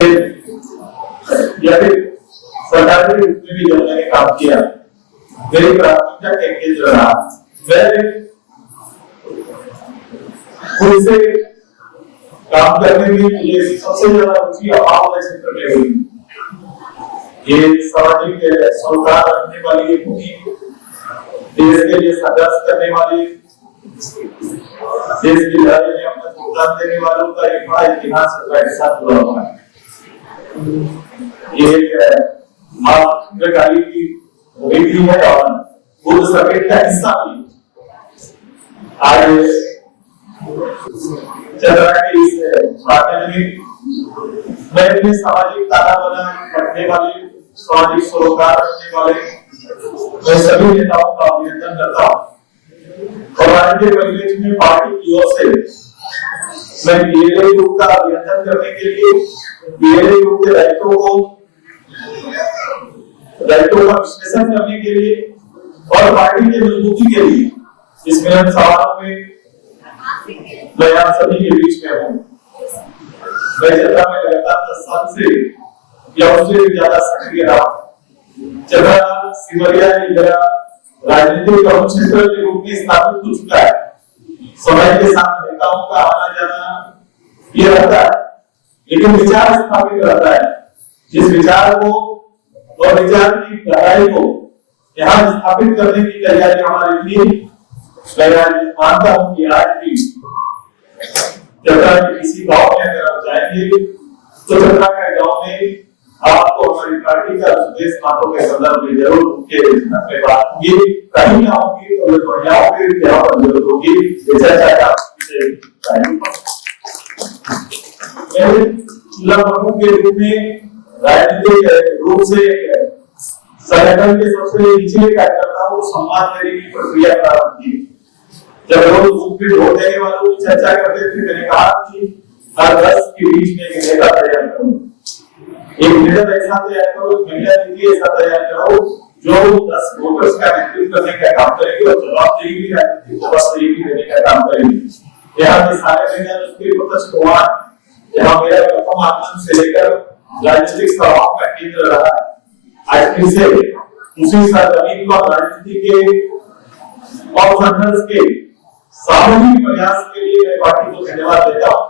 या फिर सरकारी रूप में भी जब मैंने काम किया, मेरी प्राथमिकता का केंद्र रहा। मैं खुद से काम करने में मुझे सबसे ज्यादा रुचि अभाव वाले क्षेत्र में हुई। ये सामाजिक सरोकार रखने वाली मुहिम, देश के लिए संघर्ष करने वाली, देश की लड़ाई में अपना योगदान देने वालों का एक बड़ा इतिहास के साथ जुड़ा हुआ है। ये एक मातृकाली की बेटी है और बुद्ध सर्किट का हिस्सा भी। आज चंद्रा के इस माध्यम में मैं अपने सामाजिक ताना बना रखने वाले, सामाजिक सरोकार रखने वाले मैं सभी नेताओं का अभिनंदन करता हूँ। और आज के परिवेश में पार्टी की ओर से मैं पीएलए ग्रुप का अभिनंदन करने के लिए, पीएलए ग्रुप के दायित्वों का विश्लेषण करने के लिए और पार्टी की मजबूती के लिए इस मिलन समारोह में मैं आप सभी के बीच में हूँ। मैं चंद्रा में लगातार 10 साल से या उससे भी ज्यादा सक्रिय रहा। चंद्रा सिमरिया की जगह राजनीतिक और क्षेत्र के रूप में स्थापित हो चुका है। समय के साथ नेताओं का आना जाना ये रहता है, लेकिन विचार स्थापित रहता है। जिस विचार को और विचार की गहराई को यहाँ स्थापित करने की तैयारी हमारी थी। मैं मानता हूँ कि आज भी चंद्रा के किसी गांव में अगर आप जाएंगे तो चंद्रा के गांव में आपको हमारी पार्टी का सुदेश मातों के संदर्भ में जरूर उनके बात होगी। कहीं ना होगी तो बढ़ियाओं के यहाँ पर जरूर होगी। चर्चा प्रमुख के रूप में राजनीतिक रूप से संगठन के सबसे निचले कार्यकर्ताओं को सम्मान देने की प्रक्रिया प्रारंभ की। जब लोग वोट देने वालों की चर्चा करते थे, मैंने कहा कि हर 10 के बीच में एक नेता तैयार करो, एक लीडर ऐसा तैयार करो, महिला दीदी ऐसा तैयार करो जो 10 वोटर्स का नेतृत्व करने का काम करेगी और जवाबदेही भी देने का काम करेगी। यहाँ के सारे महिला उसके प्रत्यक्ष हुआ। यहाँ मेरा प्रथम आगमन से लेकर राजनीतिक सभाओं का केंद्र रहा है। आज फिर से उसी सरजमीन पर राजनीति के और संघर्ष के सामूहिक प्रयास के लिए मैं पार्टी को धन्यवाद देता हूँ।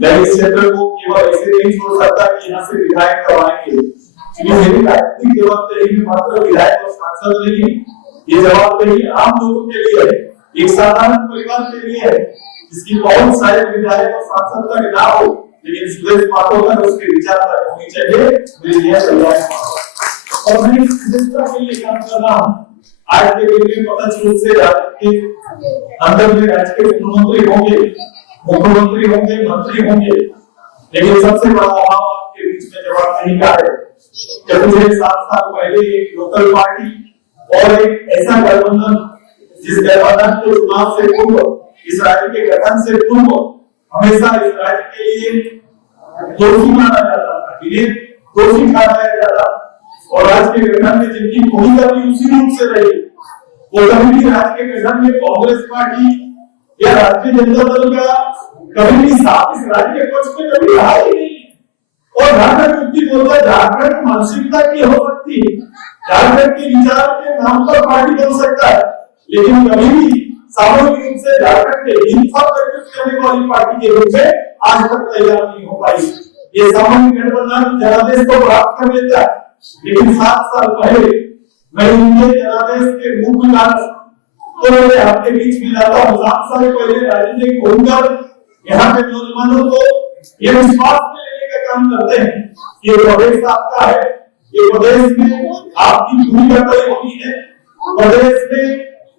मैं इस क्षेत्र को केवल ऐसे नहीं छोड़ सकता कि यहाँ से विधायक करवाएंगे, क्योंकि मेरी राजनीतिक जवाबदेही मात्र विधायक और सांसद नहीं है। ये जवाबदेही आम लोगों के लिए है, एक साधारण परिवार के लिए है, जिसकी बहुत सारे विधायक और सांसद तक ना हो, लेकिन सुदेश मातों तक उसके विचार तक होनी चाहिए। मेरी यह तैयारी और मैं इस क्षेत्र के लिए काम कर रहा हूँ। आज के दिन में प्रत्यक्ष रूप से राज्य के अंदर में राज्य के मुख्यमंत्री होंगे, मंत्री होंगे, लेकिन सबसे बड़ा अभाव आपके बीच में जवाबदेही का है। जब मुझे 7 साल पहले एक लोकल पार्टी और एक ऐसा गठबंधन जिस गठबंधन के चुनाव से पूर्व, इस राज्य के गठन से पूर्व हमेशा इस राज्य के लिए दोषी माना जाता था, दोषी ठहराया जाता, और राज्य के गठन में जिनकी भूमिका भी उसी रूप से रही, वो कभी भी राज्य के गठन में कांग्रेस पार्टी या राष्ट्रीय जनता दल का कभी भी साथ इस राज्य के पक्ष में कभी रहा ही नहीं। और झारखंड मुक्ति मोर्चा झारखंड मानसिकता की हो सकती है, झारखंड के विचार के नाम पर पार्टी बन सकता है, लेकिन कभी भी सामूहिक रूप से झारखंड के हित करने वाली पार्टी के रूप में आज तक तैयार नहीं हो पाई। ये सामूहिक गठबंधन जनादेश को प्राप्त कर लेता है, लेकिन 7 साल पहले मैं इनके जनादेश के मुख्य कारण तो मैं आपके बीच में जाता हूँ। 7 साल पहले राजनीतिक होकर यहाँ के नौजवानों को ये विश्वास में लेने का काम करते हैं कि ये प्रदेश आपका है, ये प्रदेश में आपकी भूमिका तय होनी है, प्रदेश में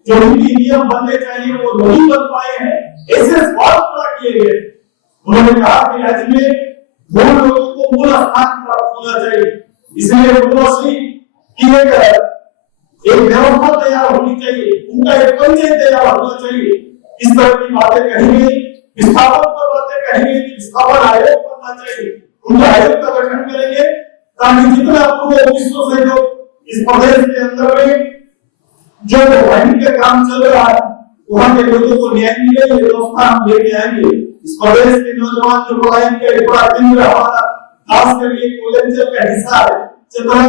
जो भी नियम बनने चाहिए वो नहीं बन पाए हैं, ऐसे सवाल पूरा किए गए। उन्होंने कहा कि राज्य में मूल लोगों को मूल स्थान प्राप्त होना चाहिए, इसलिए उन्होंने की एक व्यवस्था तैयार होनी चाहिए, उनका एक पंचायत तैयार होना चाहिए। इस तरह की बातें कही गई, विस्थापन पर बातें कही गई, विस्थापन आयोग बनना चाहिए, उनका आयोग का गठन करेंगे ताकि जितना पूरे विश्व से जो इस प्रदेश के अंदर में जो वहीं के काम चल रहा है वहां के लोगों को न्याय मिले, ये व्यवस्था हम लेके आएंगे। इस प्रदेश के नौजवान जो पढ़ाई के बड़ा केंद्र हमारा खास करके कोयंचल का हिस्सा है चतरा,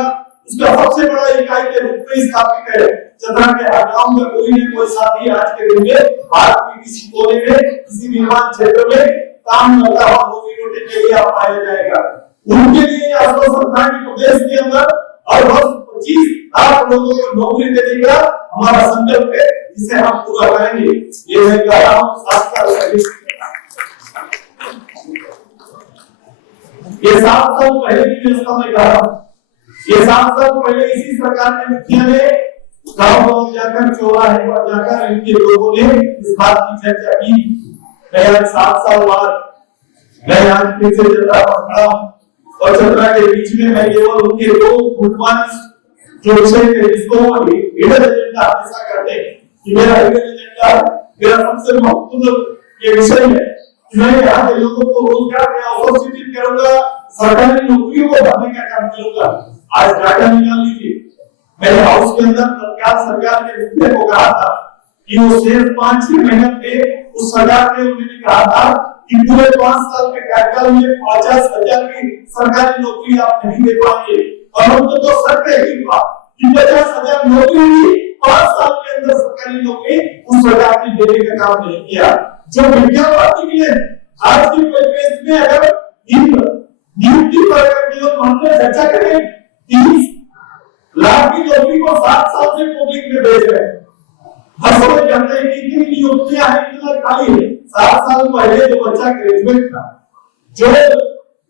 उसका सबसे बड़ा इकाई के रूप में स्थापित है। चतरा के हर गांव का कोई न कोई साथी आज के दिन में भारत के किसी कोने में किसी निर्माण क्षेत्र में काम करता हुआ रोजी रोटी के लिए पाया जाएगा। उनके लिए आश्वासन था कि प्रदेश के अंदर हर वर्ष 25 लाख लोगों को नौकरी देने का हमारा संकल्प है, जिसे हम पूरा करेंगे। ये मैं कह रहा हूँ ये 7 साल पहले की व्यवस्था में कहा, ये 7 साल पहले इसी सरकार के मुखिया ने गाँव जाकर चौराहे पर जाकर इनके लोगों ने इस बात की चर्चा की। मैं आज 7 साल बाद मैं आज फिर से चतरा पर खड़ा हूं और चतरा के बीच में मैं केवल उनके दो फुटबॉल जो विषय थे जिसको हिडन एजेंडा हमेशा करते हैं कि मेरा हिडन एजेंडा मेरा सबसे महत्वपूर्ण ये विषय है कि मैं यहाँ के लोगों को रोजगार में अवसर सृजित करूंगा, सरकारी नौकरियों को भरने का काम करूंगा। आज डाटा निकाल लीजिए, मेरे हाउस के अंदर तत्काल सरकार के मुखिया को कहा था कि वो सिर्फ 5-6 महीने में उस सरकार ने उन्होंने कहा था कि पूरे 5 साल के कार्यकाल में 50,000 की सरकारी नौकरी आप नहीं दे पाएंगे। और हम तो शर्त है कि 50,000 नौकरी भी 5 साल के अंदर सरकारी नौकरी उस सरकार ने देने का काम नहीं किया। जो विज्ञान प्राप्ति के लिए आज की परिवेश में अगर नियुक्ति पर केवल मंत्री चर्चा करें 30 लाख की नौकरी को 7 साल से पब्लिक में भेज रहे हैं। हर समय जानते हैं कि इतनी नियुक्तियां हैं, इतना खाली है। 7 साल पहले जो बच्चा ग्रेजुएट था, जो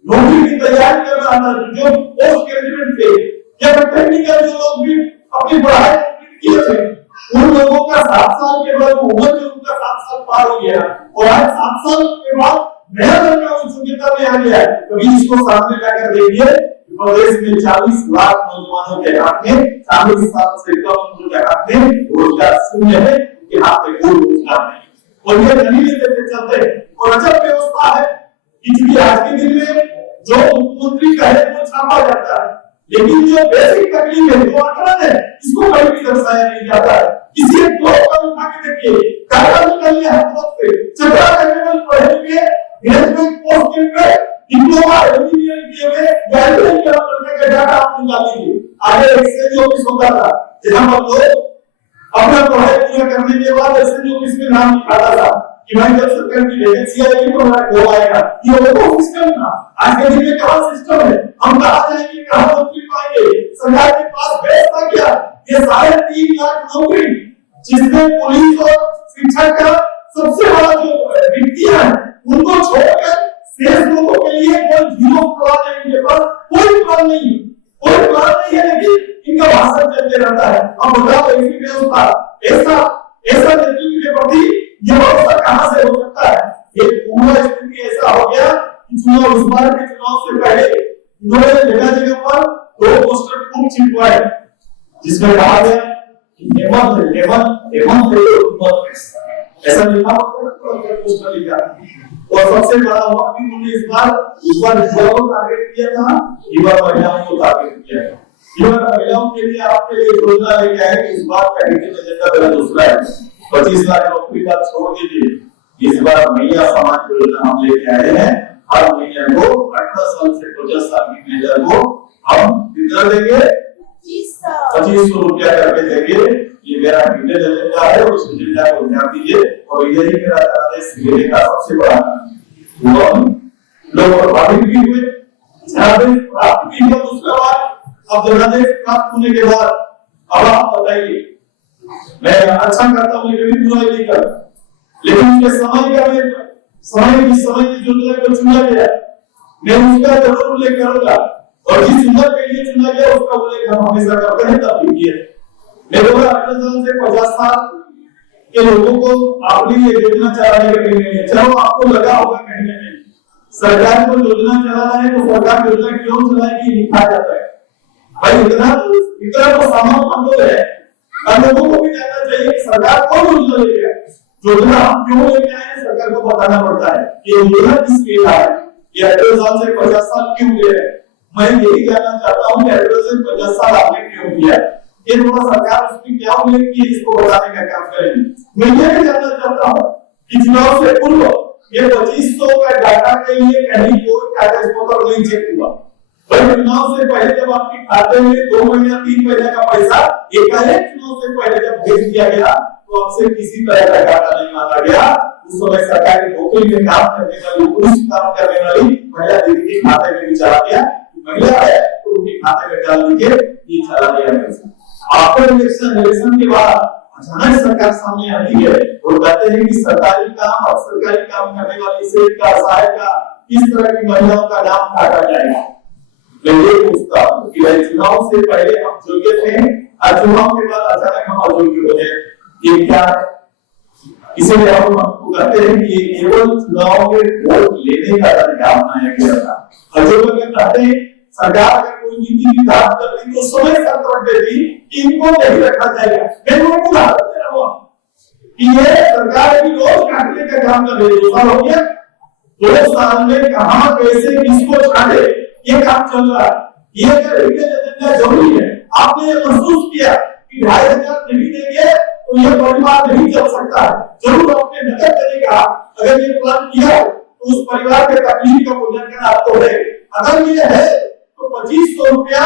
नौकरी की तैयारी कर रहा था, जो पोस्ट ग्रेजुएट थे या टेक्निकल जो लोग भी अपनी पढ़ाई कंप्लीट किए थे, उन लोगों का 7 साल के बाद उम्र जो उनका 7 साल पार हो गया और आज 7 साल के बाद नया लड़का उस योग्यता में आ गया है। कभी इसको सामने लाकर देखिए, प्रदेश में 40 लाख नौजवानों के हाथ में 40 साल से कम उम्र के हाथ में रोजगार शून्य है, कि हाथ में कोई रोजगार नहीं। और ये दलील देते चलते और अजब व्यवस्था है कि आज के दिन में जो मुख्यमंत्री कहे वो छापा जाता है, लेकिन जो बेसिक तकलीफ है, जो आकलन है, इसको कहीं भी दर्शाया नहीं जाता है। किसी एक ब्लॉक पर उठा के देखिए, कागज निकल गया है ब्लॉक पे, चतरा का केवल पढ़े हुए ग्रेजुएट पोस्ट पे डिप्लोमा इंजीनियर किए हुए ग्रेजुएट के लड़के का डाटा आप निकाल लीजिए। आगे एक्सचेंज ऑफिस होता था जहां पर लोग अपना पढ़ाई पूरा करने के बाद एक्सचेंज ऑफिस में नाम लिखाता था कि भाई जब सरकार की वैकेंसी आएगी तो हमारा कॉल आएगा। ये वो सिस्टम था। आज के दिन में कहां सिस्टम है, हम कहां जाएंगे, कहां नौकरी पाएंगे? सरकार के पास बेस था क्या? ये 3.5 लाख नौकरी जिसमें पुलिस और शिक्षक का सबसे बड़ा जो व्यक्तियां हैं उनको छोड़कर शेष लोगों के लिए कोई जीरो प्लान है, इनके पास कोई प्लान नहीं है, कोई प्लान नहीं है, लेकिन इनका भाषण चलते रहता है। अब बताओ ऐसी व्यवस्था, ऐसा नेतृत्व के प्रति ये व्यवस्था कहां से हो सकता है? ये पूरा स्थिति ऐसा हो गया कि चुनाव, इस बार के चुनाव से पहले इन्होंने जगह जगह पर 2 पोस्टर खूब छिपवाए जिसमें कहा गया कि ऐसा लिखा पोस्टर लिखा। और सबसे बड़ा हुआ कि उन्होंने इस बार युवाओं को टारगेट किया था, युवा महिलाओं को टारगेट किया है। युवा महिलाओं के लिए आपके लिए योजना लेके आए कि इस बार का हिडन एजेंडा मेरा दूसरा है, 25 लाख नौकरी का छोड़ दीजिए। इस बार महिला समाज योजना हम लेके आए हैं। हर महिला को 18 साल से 50 साल की महिला को हम कितना देंगे? 2500 रुपया करके देंगे। ये मेरा हिडन एजेंडा है, उस एजेंडा को ध्यान दीजिए और यही मेरा आदेश लेने का सबसे बड़ा लोग प्रभावित भी हुए, जनादेश प्राप्त भी हुआ। दूसरा बात, अब जनादेश प्राप्त होने के बाद अब आप बताइए, मैं अच्छा करता हूँ, कभी बुराई नहीं करता, लेकिन उसके समय की योजना को चुना गया, मैं उसका जरूर उल्लेख करूंगा और जिस उम्र के लिए चुना गया उसका उल्लेख हम हमेशा करते हैं। तब भी मेरे को 18 साल से 50 साल के लोगों को आपने ये योजना चलाने का निर्णय लिया। चलो आपको लगा होगा कहीं ना कहीं सरकार को योजना चलाना है तो सरकार योजना क्यों चलाएगी लिखा जाता है। भाई इतना तो सामान हम लोग है, लोगों को भी जानना चाहिए कि सरकार कौन योजना लेके आए, योजना हम क्यों लेके आए, सरकार को बताना पड़ता है कि योजना किस लिए है, ये 18 साल से 50 साल क्यों दे रहे। मैं यही जानना चाहता हूँ कि 18 से 50 साल आपने क्यों किया, ये थोड़ा सरकार उसमें क्या उल्लेख किया इसको बताने का काम करेंगे। मैं ये भी जानना चाहता हूँ कि चुनाव से पूर्व ये 2500 का डाटा के लिए कहीं कोई कागज पत्र नहीं चेक हुआ। भाई चुनाव से पहले जब आपके खाते में 2 महीना 3 महीने का पैसा एकाएक चुनाव से पहले जब भेज दिया गया तो आपसे किसी तरह का घाटा नहीं माना गया। उस समय सरकारी नौकरी में काम करने वाली, पुरुष काम करने वाली महिला दीदी के खाते में भी चला गया। महिला है तो उनके खाते में डाल दीजिए, ये चला गया पैसा। आफ्टर इलेक्शन के बाद अचानक सरकार सामने आती है और कहते हैं कि सरकारी काम और सरकारी काम करने वाली सेठ का, सहायक का, किस तरह की महिलाओं का नाम काटा जाएगा। मैं ये पूछता हूँ कि भाई चुनाव से पहले हम योग्य थे और चुनाव के बाद अचानक हम अयोग्य हो गए, ये क्या है? इसीलिए हम आपको कहते हैं कि ये केवल चुनाव में वोट लेने का तरीका अपनाया गया था। और जो लोग कहते हैं सरकार अगर कोई नीति निर्धारण करती तो समय शर्त रख देती कि इनको नहीं रखा जाएगा। मैं उनको उदाहरण दे रहा हूँ कि ये सरकार भी रोज काटने का काम कर रही है। 2 साल हो गया, 2 साल में कहां कैसे किसको छाटे ये काम चल रहा है। ये अगर एजेंडा जरूरी है, आपने ये महसूस किया कि 2500 नहीं देंगे तो ये परिवार नहीं चल सकता है, जरूर आपने नजर देने का अगर ये प्लान किया तो उस परिवार के तकलीफ का मूल्यांकन आपको है। अगर ये है तो 2500 रुपया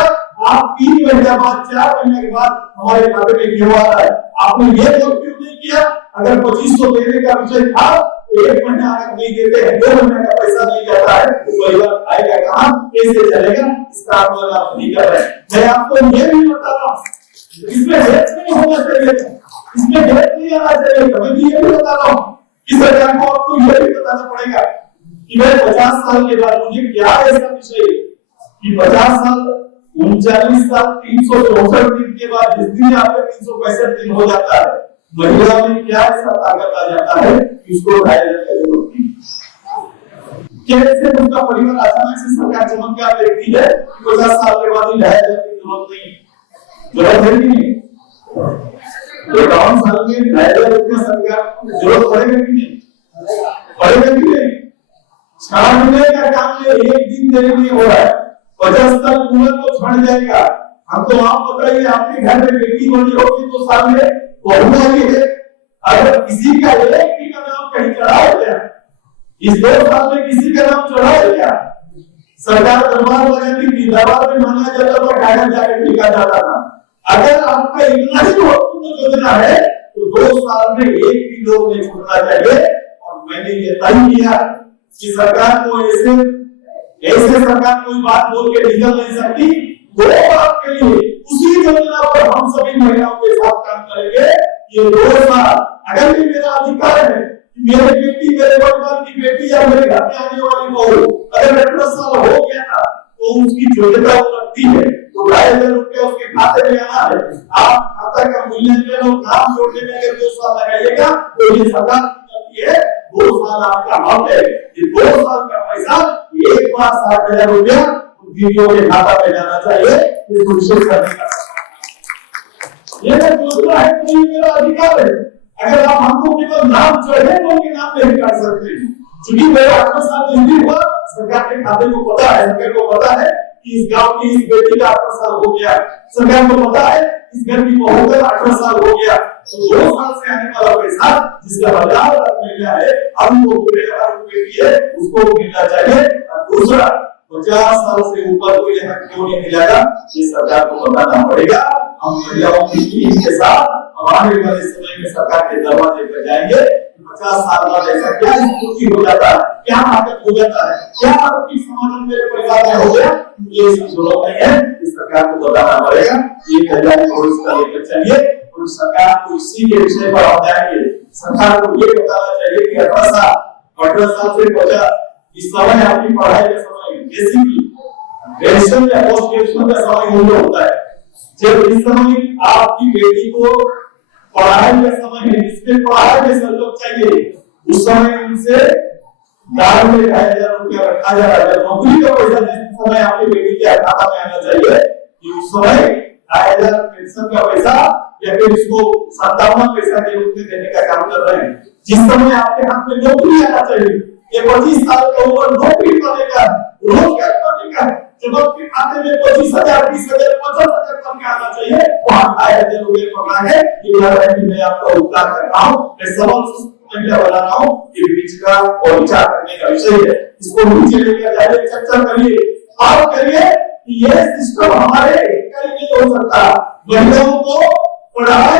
आप 3 महीने बाद, 4 महीने के बाद हमारे खाते में क्यों आ रहा है? आपने ये क्यों नहीं किया? अगर 2500 देने का विषय था तो 1 महीना अगर नहीं देते हैं, 2 महीने का पैसा नहीं जाता है तो परिवार आएगा कहां, कैसे चलेगा? इसका आप नहीं कर रहे हैं। मैं आपको ये भी बता रहा हूँ इसमें हेल्प नहीं होना चाहिए, इसमें हेल्प नहीं आना चाहिए। मैं भी ये भी बता रहा हूँ कि सरकार को आपको ये भी बताना पड़ेगा कि मैं 50 साल के बाद मुझे क्या ऐसा विषय कि 50 साल 39 साल 364 दिन के बाद जिस दिन आपका 365 दिन हो जाता है, महिला में क्या ऐसा ताकत आ जाता है कि उसको 2500 की जरूरत नहीं। कैसे उसका परिवार अचानक से सरकार चमत्कार देखती है कि 50 साल के बाद 2500 की जरूरत नहीं, जरूरत है नहीं। तो 52 साल में 2500 रुपया सरकार जरूरत पड़ेगा कि नहीं? पड़ेगा कि नहीं? 4 महीने का काम में 1 दिन देने में हो रहा है, 50 साल पूरा तो छड़ जाएगा। हम तो आप बताइए, आपके घर में बेटी बनी होगी तो सामने बहू आई है, अगर किसी का एक भी का नाम कहीं चढ़ा है क्या? इस 2 साल में किसी का नाम चढ़ा है क्या? सरकार दरबार लगाती थी, दरबार में माना जाता था, कागज जाकर लिखा जाता था। अगर आपका इतना ही महत्वपूर्ण योजना है तो 2 साल में एक भी लोग नहीं छूटना चाहिए। और मैंने ये तय किया कि सरकार को ऐसे सरकार कोई बात बोल के निकल नहीं सकती। 2 बात के लिए उसी योजना पर हम सभी महिलाओं के साथ काम करेंगे। ये 2 साल अगर भी मेरा अधिकार है कि मेरे बेटी, मेरे परिवार की बेटी या मेरे घर में आने वाली बहू अगर 18 साल हो गया था तो उसकी योग्यता लगती है तो 2500 रुपया उसके खाते में आना है। आप खाता का मूल्यांकन और नाम जोड़ने में अगर 2 साल लगाइएगा तो ये सरकार की है। 2 साल आपका हक है, ये 2 साल का पैसा एक बार 60,000 रुपया दीदियों के खाता में जाना चाहिए। इसको विशेष करने का ये दूसरा है कि मेरा अधिकार है। अगर आप हमको केवल नाम चढ़े तो उनके नाम नहीं कर सकते, क्योंकि मेरा 18 साल जिंदगी हुआ, सरकार के खाते को पता है, सरकार को पता है कि इस गांव की इस बेटी का 18 साल हो गया, सरकार को पता है इस घर की बहू का 18 साल हो गया। तो 2 साल से आने वाला पैसा जिसका 1000 मिला है, हम वो पूरे 1000 रुपए की है, उसको मिलना चाहिए। और दूसरा 50 साल से ऊपर को यह क्यों नहीं मिलेगा, ये सरकार को बताना पड़ेगा। हम महिलाओं की टीम के साथ हमारे वाले समय में सरकार के दरवाजे पर जाएंगे। 50 साल बाद ऐसा क्या स्थिति हो जाता है, क्या ताकत हो जाता है, क्या आपकी समाधान मेरे परिवार में हो गया, ये सब जरूरत नहीं है, इस सरकार को बताना पड़ेगा। ये तैयारी को इसका लेकर चलिए और सरकार को इसी के विषय पर हम जाएंगे। सरकार को ये बताना चाहिए कि 18 साल से 50 इस समय आपकी पढ़ाई का समय बेसिकली ग्रेजुएशन या पोस्ट ग्रेजुएशन का समय मूल्य होता है। जब इस समय आपकी बेटी को पढ़ाई का समय है, इसमें पढ़ाई के सहयोग चाहिए, उस समय उनसे 2500 रुपया रखा जा रहा है। नौकरी का पैसा जिस समय आपकी बेटी के खाता में आना चाहिए कि उस समय 2000 पेंशन का पैसा या फिर इसको 57 पैसा के रूप में देने का काम कर रहे हैं। जिस समय आपके हाथ में नौकरी आना चाहिए, ये 25 साल का उम्र नौकरी पाने का, रोजगार पाने का, जब आपके खाते में 25,000 20,000 50,000 कम के आना चाहिए, वहां 2000 रुपये पकड़ा के ये मैं आपका उपकार कर रहा हूँ। मैं सबक बना रहा हूँ, ये बीच का और विचार करने का विषय है। इसको नीचे लेकर जाइए, चर्चा करिए, बात करिए कि ये सिस्टम हमारे एक नहीं हो सकता। महिलाओं को पढ़ाई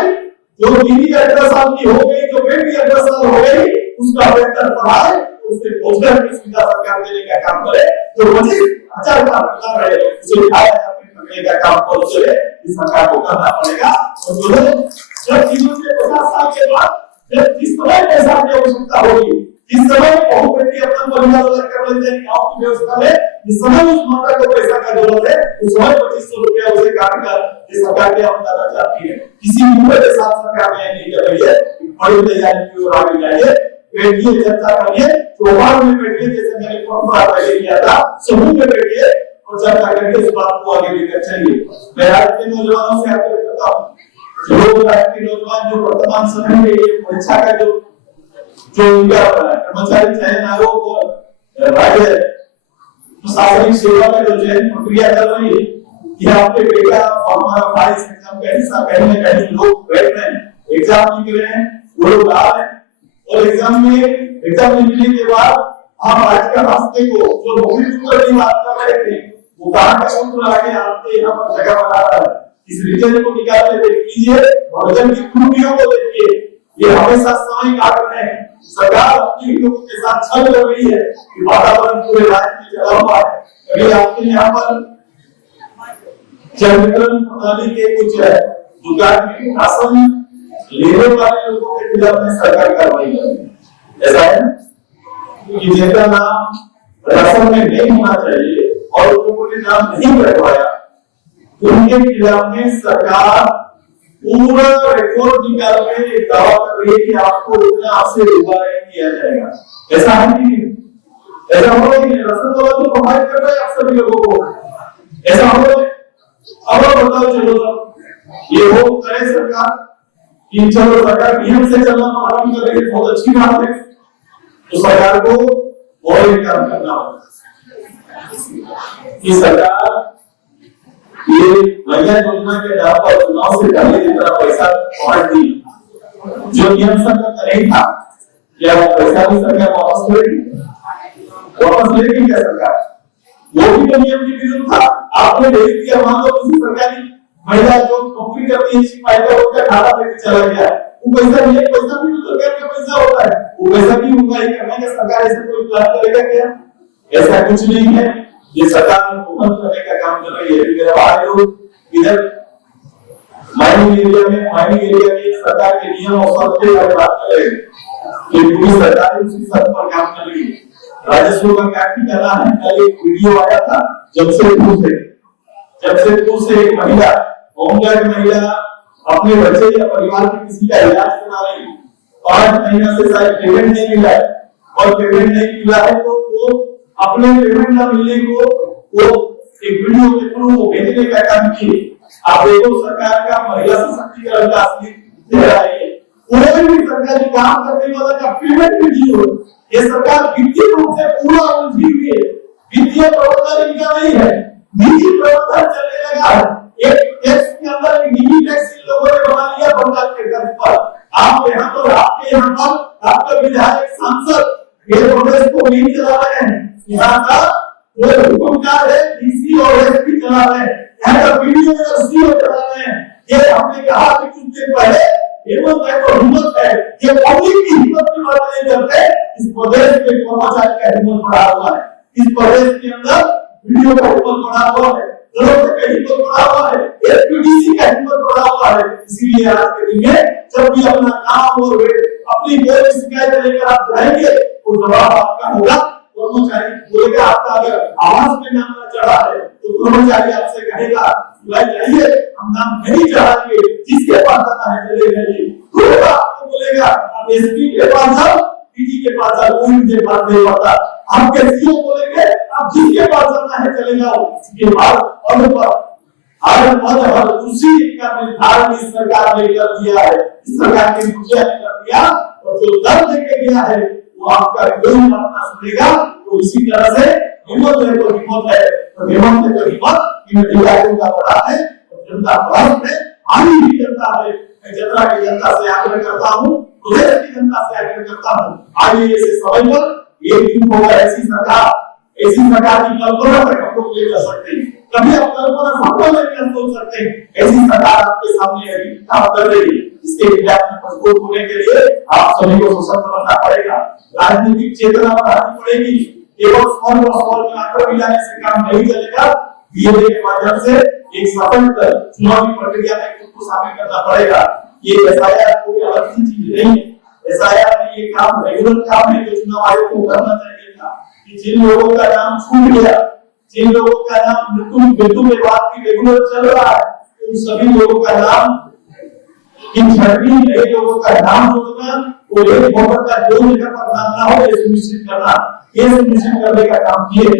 जो बीवी 18 साल की हो गई, जो बेटी 18 साल हो गई, उसका बेहतर पढ़ाई, उससे रोजगार की सुविधा सरकार देने का काम करे। जो 25,000 का रोजगार है उसे 2,000 का काम कौन चले, इस सरकार को करना पड़ेगा। और जब जीवन के 50 साल के बाद जब जिस समय पैसा की आवश्यकता होगी, इस समय बहुत बेटी अपना परिवार अलग कर लेते हैं गांव की व्यवस्था में, इस समय उस माता को पैसा का जरूरत है, उस समय 2500 रुपया उसे काट कर ये सरकार की आमदनी चाहती है। किसी मुद्दे के साथ सरकार नहीं कर रही है, बड़ी तैयारी की ओर आगे जाइए, बैठिए, चर्चा करिए, चौपाल में बैठिए, जैसे मैंने परंपरा पहले किया था, समूह में बैठिए और चर्चा करके इस बात को आगे लेकर चलिए। मैं आज के नौजवानों से आग्रह करता हूँ, जो आज के नौजवान जो वर्तमान समय में ये परीक्षा का जो इनका कर्मचारी चयन आयोग और राज्य प्रशासनिक सेवा में जो चयन प्रक्रिया चल रही है, यह आपके बेटा और हमारा भाई एग्जाम का हिस्सा कहीं न कहीं लोग बैठ रहे हैं, एग्जाम लिख रहे हैं, वो लोग आ रहे हैं और एग्जाम लिखने के बाद आप आज का रास्ते को जो नौकरी की बात कर रहे थे, वो कहाँ का सूत्र आगे आपके यहाँ पर जगह बना रहा है। इस रिजल्ट को निकाल के देख लीजिए, भोजन की खूबियों को देखिए, ये हमेशा समय काट रहे हैं। सरकार अपनी लोगों के साथ छल कर रही है कि वातावरण पूरे राज्य में चला हुआ है। अभी आपके यहाँ पर जन वितरण प्रणाली के कुछ दुकान में राशन लेने वाले लोगों के खिलाफ में सरकार कार्रवाई कर रही है। ऐसा है कि जिनका नाम राशन में नहीं होना चाहिए और लोगों ने नाम नहीं करवाया, उनके खिलाफ में सरकार पूरा रिकॉर्ड निकाल के एक दावा कर रही है कि आपको इतना आपसे दोबारा किया जाएगा। ऐसा है कि ऐसा हो रहा है, राशन वाला तो प्रोवाइड कर रहा है आप सभी लोगों को, ऐसा हो रहा है। अब बताओ, चलो ये हो करे सरकार कि चलो सरकार नियम से चलना प्रारंभ कर रही है, बहुत अच्छी बात है। तो सरकार को और एक काम करना होगा कि सरकार ये महिला योजना के नाम पर चुनाव से पहले जितना पैसा बांट दी, जो नियम सरकार नहीं था, क्या वो पैसा भी सरकार वापस लेगी क्या सरकार? वो भी तो नियम के विरुद्ध था। आपने भेज दिया, मान लो किसी सरकारी महिला जो नौकरी करती है सिपाही का उसका खाता लेके चला गया, वो पैसा नहीं, पैसा भी तो सरकार का पैसा होता है, वो पैसा भी उनका ही करना है। सरकार ऐसे कोई प्लान करेगा क्या? ऐसा कुछ नहीं है। ये सरकार हुकूमत करने का काम कर रही है। मेरे भाई लोग इधर माइनिंग एरिया में सरकार के नियम और शर्त के बारे में बात कर रहे हैं कि पूरी सरकार उसी शर्त पर काम कर रही है। राजस्व का क्या कहना है? कल एक वीडियो आया था जमशेदपुर से एक महिला, होमगार्ड महिला अपने बच्चे या परिवार के किसी का इलाज करा रही, 5 महीना से शायद पेमेंट नहीं मिला है, और पेमेंट नहीं मिला है तो वो अपने पेमेंट न मिलने को वो एक वीडियो के थ्रू वो भेजने का काम किए। आप देखो सरकार का महिला सशक्तिकरण का असली चेहरा है। कोई भी सरकारी काम करने वाला का पेमेंट नहीं हो, ये सरकार वित्तीय रूप से पूरा उलझी हुई है। वित्तीय प्रबंधन इनका नहीं है, निजी प्रबंधन चलने लगा है। एक टैक्स के अंदर एक निजी टैक्स इन लोगों ने बना लिया बंगाल के कर्ज पर। आप यहाँ पर आपके यहाँ पर आपका विधायक सांसद ये प्रदेश को नहीं चला रहे हैं, यहाँ का जो हुक्मदार है डीसी और एसपी चला रहे हैं, यहाँ का वीडियो और सीओ चला रहे हैं। ये हमने कहा कि कुछ दिन पहले हिम्मत है तो हिम्मत है, ये पब्लिक की हिम्मत की बात नहीं करते। इस प्रदेश के कर्मचारी का हिम्मत बढ़ा हुआ है, इस प्रदेश के अंदर वीडियो का हिम्मत बढ़ा हुआ है, लोगों का हिम्मत बढ़ा हुआ है, एसपीडीसी का हिम्मत बढ़ा हुआ है। इसीलिए आज के दिन में जब भी अपना काम और अपनी कोई शिकायत लेकर आप जाएंगे तो जवाब आपका होगा। कर्मचारी बोलेगा आपका अगर आवाज में नाम न चढ़ा है तो कर्मचारी आपसे कहेगा जाइए हम नाम नहीं चढ़ाएंगे, जिसके पास जाना है चले जाइए। तो आपको बोलेगा आप एसपी के पास जाओ, डीजी के पास जाओ, कोई मुझे बात नहीं पता। आपके सीओ बोलेंगे आप जिसके पास जाना है चले जाओ। इसके बाद और हर पद हर कुर्सी का निर्धारण इस सरकार ने कर दिया है, इस सरकार के मुखिया ने कर दिया, और जो दर देके गया है वो आपका कोई बात ना सुनेगा। तो इसी तरह से हिम्मत है तो हिम्मत है, तो हिम्मत है तो हिम्मत इन अधिकारियों का बड़ा है और जनता भारत में आनी भी जनता है। मैं जनता की जनता से आग्रह करता हूँ, प्रदेश की जनता से आग्रह करता हूँ, आइए ऐसे समय पर एक दिन होगा ऐसी सरकार की कल्पना तक हम लोग ले जा सकते हैं। कभी आप कल्पना सपना में नहीं सोच सकते ऐसी सरकार आपके सामने अभी काम कर रही है। इसके विद्यार्थी मजबूत होने के लिए आप सभी को सशक्त बनना पड़ेगा, राजनीतिक चेतना बढ़ानी पड़ेगी। केवल स्मॉल और स्मॉल में आंकड़े मिलाने से काम नहीं चलेगा, धीरे के माध्यम से एक सफल चुनावी प्रक्रिया में खुद को शामिल करना पड़ेगा। ये एसआईआर कोई अलग सी चीज नहीं है, एसआईआर में ये काम रेगुलर काम है जो चुनाव आयोग को करना चाहिए था कि जिन लोगों का नाम छूट गया, जिन लोगों का नाम मृत्यु के बाद भी रेगुलर चल रहा है, उन सभी लोगों का नाम इन छठी नए लोगों का नाम जोड़ना और एक वोटर का जो जगह पर नाम ना हो ये सुनिश्चित करना, ये सुनिश्चित करने का काम किए।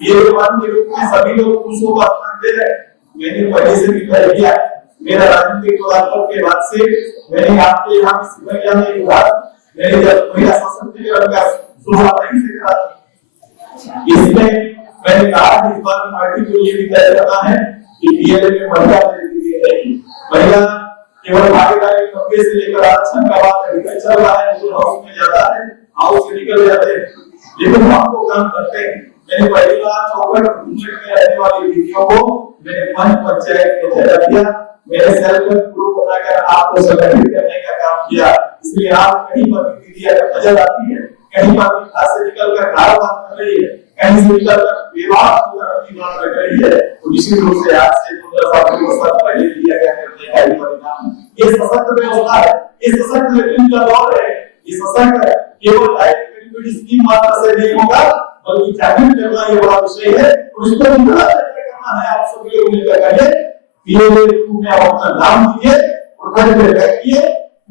ये जवान के रूप में सभी लोग खुशों का स्थान दे रहे। मैंने पहले से भी तय किया, मेरा राजनीतिक पदार्पण के बाद से मैंने आपके यहाँ की सिमरिया में एक बार मैंने जब महिला सशक्तिकरण का शुरुआत नहीं से करा, इसमें मैंने कहा इस बार पार्टी को ये भी तय करना है कि डीएलए में महिला महिला केवल भागीदारी कब्जे से लेकर आरक्षण का बात अभी चल रहा है, जो हाउस में जाता है हाउस से निकल जाते हैं, लेकिन हम तो काम करते हैं। मैंने पहली बार चौकट में रहने वाली दीदियों को मैंने पंच पंचायत में जगह दिया, मैंने सेल्फ ग्रुप बनाकर आपको संगठित करने का काम किया। इसलिए आप कहीं पर भी दीदी अगर नजर आती है, कहीं पर भी घर से निकल कर कारोबार कर रही है, कहीं से निकल कर विवाह कर रही है, तो निश्चित रूप से आज से 15 साल पहले लिया गया करने का ही परिणाम। ये सशक्त व्यवस्था है, ये सशक्त व्यक्ति का दौर है, ये सशक्त केवल बेनिफिट स्कीम मात्र से नहीं होगा बल्कि जागरूक करना ये बड़ा विषय है और इसको भी बड़ा चर्चा करना है। आप सभी लोग मिलकर करिए, पीएलए में आप अपना नाम दीजिए और घर पे बैठिए,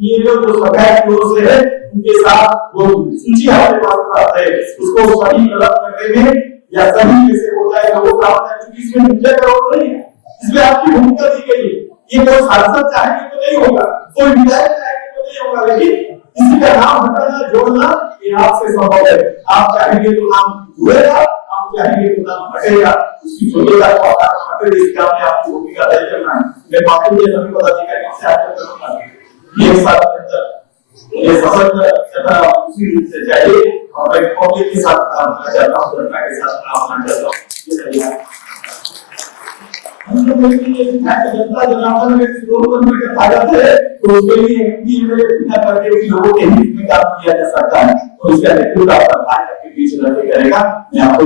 ये जो सरकार की ओर से है उनके साथ वो सूची हमारे पास प्राप्त है, उसको सही गलत करने में या सही कैसे होता है वो प्राप्त है, क्योंकि इसमें मुद्दे करोड़ नहीं है, इसमें आपकी भूमिका दी गई है। ये कोई सांसद चाहेंगे तो नहीं होगा, कोई विधायक चाहेंगे तो नहीं होगा, लेकिन किसी का नाम हटाना जोड़ना ये आपसे संभव है। आप चाहेंगे तो नाम जुड़ेगा, आप चाहेंगे तो नाम हटेगा, उसकी जोड़ेगा तो आप हटेगा, इस काम में आपकी भूमिका तय करना है। मैं बाकी के सभी पदाधिकारियों से आग्रह करूंगा ये साथ ये सशक्त उसी रूप से चाहिए और मैं पब्लिक के साथ काम करना चाहता हूँ, जनता के साथ काम करना चाहता हूँ। हम लोग ये जनता जनार्दन में स्लोर करने का ताकत है, तो उसके लिए एमपी में बिना करके भी लोगों के हित में काम किया जा सकता है, तो इसका नेतृत्व आपका के बीच रहकर करेगा। मैं आपको